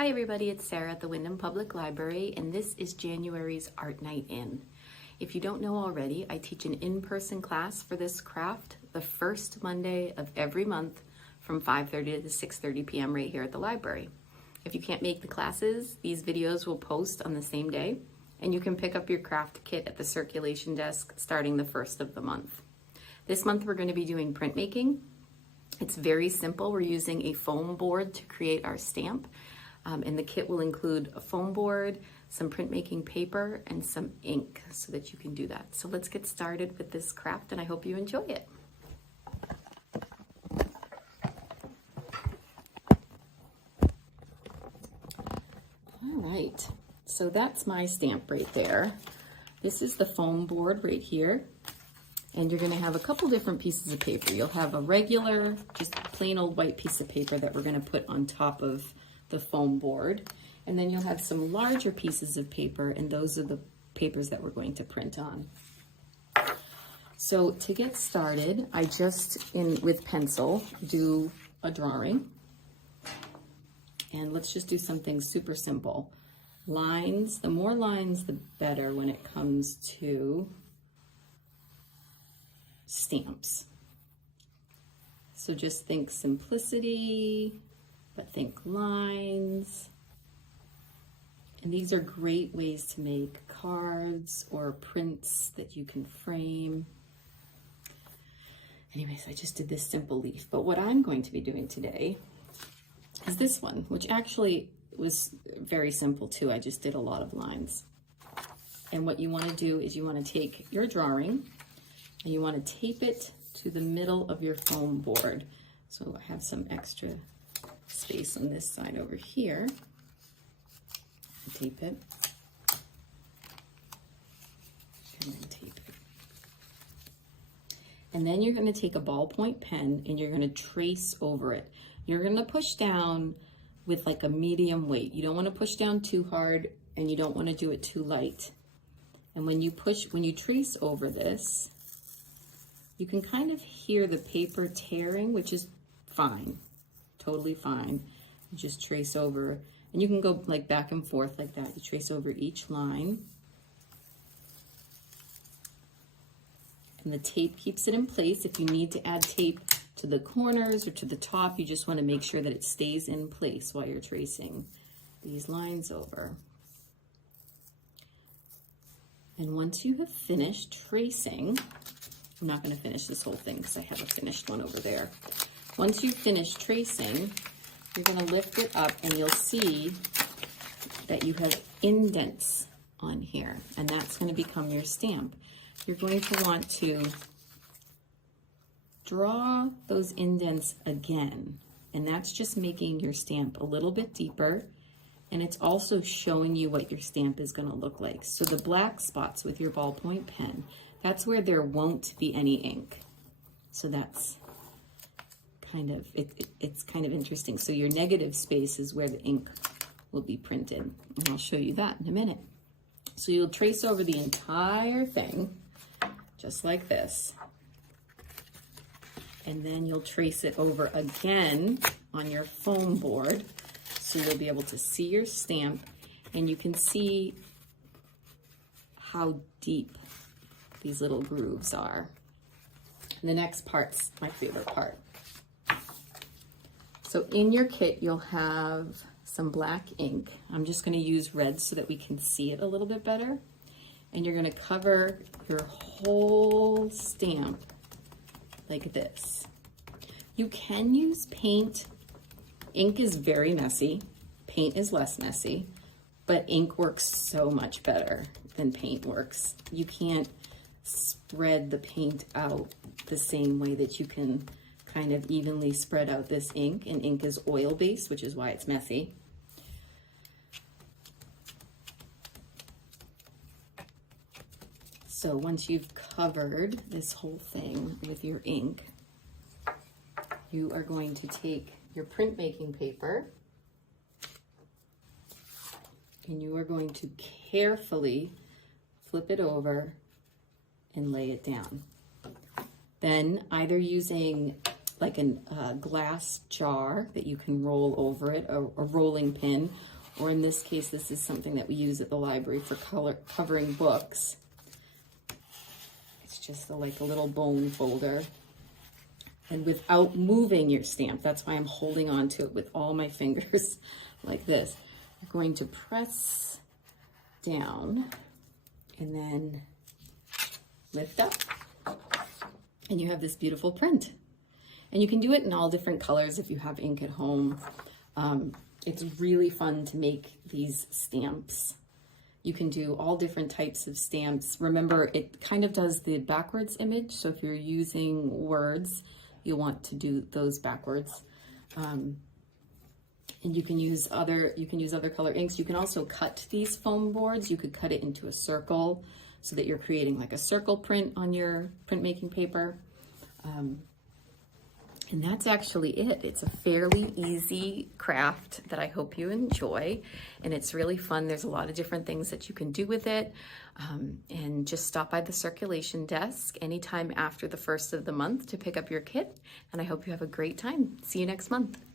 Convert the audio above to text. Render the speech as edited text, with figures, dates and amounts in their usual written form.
Hi everybody, it's Sarah at the Windham Public Library, and this is January's Art Night In. If you don't know already, I teach an in-person class for this craft the first Monday of every month from 5:30 to 6:30 p.m. right here at the library. If you can't make the classes, these videos will post on the same day, and you can pick up your craft kit at the circulation desk starting the first of the month. This month we're going to be doing printmaking. It's very simple. We're using a foam board to create our stamp. And the kit will include a foam board, some printmaking paper, and some ink so that you can do that. So let's get started with this craft, and I hope you enjoy it. All right, so that's my stamp right there. This is the foam board right here. And you're gonna have a couple different pieces of paper. You'll have a regular, just plain old white piece of paper that we're gonna put on top of the foam board. And then you'll have some larger pieces of paper, and those are the papers that we're going to print on. So to get started, I just, with pencil, do a drawing. And let's just do something super simple. Lines, the more lines, the better when it comes to stamps. So just think simplicity, but think lines. And these are great ways to make cards or prints that you can frame. Anyways, I just did this simple leaf, but what I'm going to be doing today is this one, which actually was very simple too. I just did a lot of lines. And what you want to do is you want to take your drawing and you want to tape it to the middle of your foam board. So I have some extra space on this side over here. Tape it. And then tape it. And then you're going to take a ballpoint pen and you're going to trace over it. You're going to push down with like a medium weight. You don't want to push down too hard and you don't want to do it too light. And when you trace over this, you can kind of hear the paper tearing, which is fine, totally fine. You just trace over, and you can go like back and forth like that. You trace over each line. And the tape keeps it in place. If you need to add tape to the corners or to the top, you just want to make sure that it stays in place while you're tracing these lines over. And once you have finished tracing, I'm not going to finish this whole thing because I have a finished one over there. Once you finish tracing, you're going to lift it up and you'll see that you have indents on here, and that's going to become your stamp. You're going to want to draw those indents again, and that's just making your stamp a little bit deeper, and it's also showing you what your stamp is going to look like. So the black spots with your ballpoint pen, that's where there won't be any ink. So that's kind of, it's kind of interesting. So your negative space is where the ink will be printed. And I'll show you that in a minute. So you'll trace over the entire thing, just like this. And then you'll trace it over again on your foam board. So you'll be able to see your stamp, and you can see how deep these little grooves are. And the next part's my favorite part. So in your kit, you'll have some black ink. I'm just going to use red so that we can see it a little bit better. And you're going to cover your whole stamp like this. You can use paint. Ink is very messy. Paint is less messy, but ink works so much better than paint works. You can't spread the paint out the same way that you can kind of evenly spread out this ink, and ink is oil-based, which is why it's messy. So once you've covered this whole thing with your ink, you are going to take your printmaking paper and you are going to carefully flip it over and lay it down. Then either using like a glass jar that you can roll over it, a rolling pin, or in this case, this is something that we use at the library for covering books. It's just like a little bone folder. And without moving your stamp, that's why I'm holding on to it with all my fingers like this. I'm going to press down and then lift up, and you have this beautiful print. And you can do it in all different colors if you have ink at home. It's really fun to make these stamps. You can do all different types of stamps. Remember, it kind of does the backwards image, so if you're using words, you'll want to do those backwards. And you can use other color inks. You can also cut these foam boards. You could cut it into a circle so that you're creating like a circle print on your printmaking paper. And that's actually it. It's a fairly easy craft that I hope you enjoy, and it's really fun. There's a lot of different things that you can do with it. And just stop by the circulation desk anytime after the 1st of the month to pick up your kit, and I hope you have a great time. See you next month.